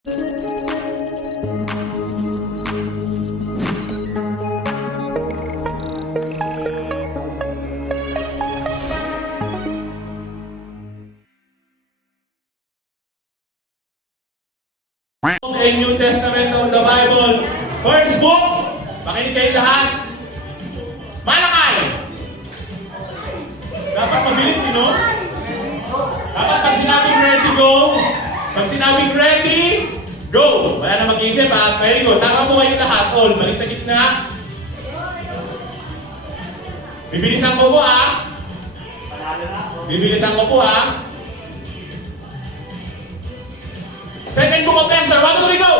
A New Testament of the Bible. First book, makinig kayo lahat. Malakay! Dapat mabilis, no? Dapat pag sinabing ready, go. Pag sinabing ready, go. Wala na mag-iisip, ha? Very good. Tama po kayo lahat. All, balik sa gitna. Bibilisan ko po, ha? Bibilisan ko po, ha? Second book of Esther, 1, 2, 3, go!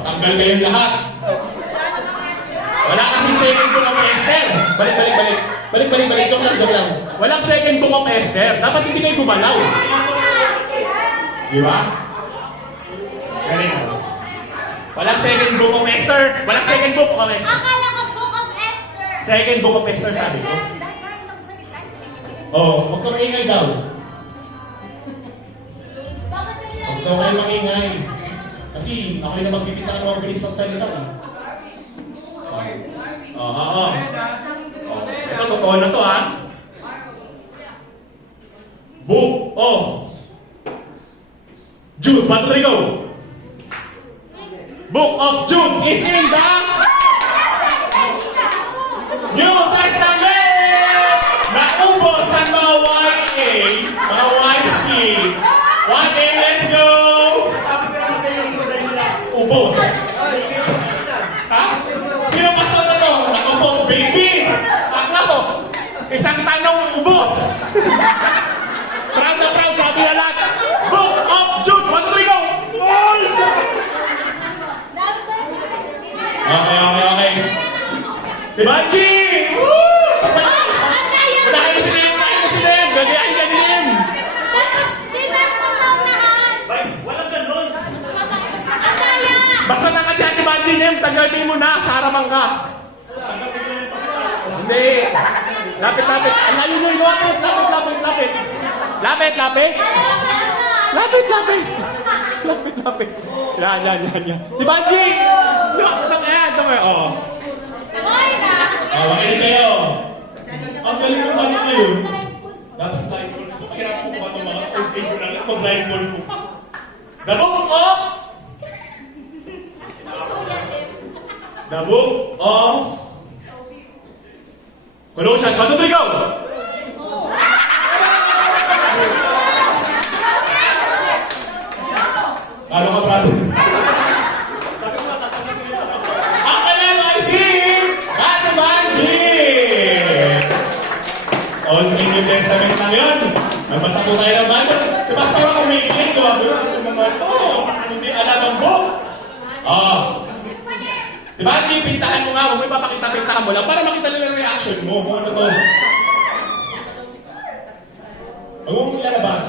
Tanggal kayong lahat. Wala kasing second book of Esther. Balik. Joke lang. Walang second book of Esther. Dapat hindi kayo gumalaw. Di ba? Galing. Walang second book of Esther. Walang second book of Esther. Akala ko book of Esther. Second book of Esther, sabi ko. Oh, huwag kang maingay daw. Huwag kang kayo maingay. Kasi ako na magbibita ng mga bilis magsalita. Oo. Ito, totoo na to, ha? Book of Jude. 1, 2, 3, go! Book of Jude is in the New Testament! Naubos ang mga YA, mga YC. 1A, let's go! Ubos. Ha? Sino pasal na to? Ako po, baby! Ako! Isang tanong ubos! Proud na proud, sabi na lahat. Book of Jude! 1, 2, 3, go! Okay. Si Banji! Woo! Basta na kasi Ate Banji niya, tagapin mo na, sa harapan ka. Hindi. Lapit. Layo mo, lapit. Lapit. Yan. Di Banji! Ito mo, oh. Makinig kayo. Ang galing mo bakit kayo? Dapat blindfold ko. Pakirap ko ba ito mga open ko na lang pag blindfold ko pa. The book of Colossians. 1, 2, 3, go! Ano ka, brother? Ang kanal ay si Ate Banji! All in New Testament lang yun. Nagbasa po tayo ng Bible. Si Pastor ako may ikin ko. Hindi alam ang book. Di ba? Pintahan mo nga. Huwag mo ipapakita-pintahan mo lang para makita nila yung reaction mo. Kung ano to. Huwag mo ilalabas.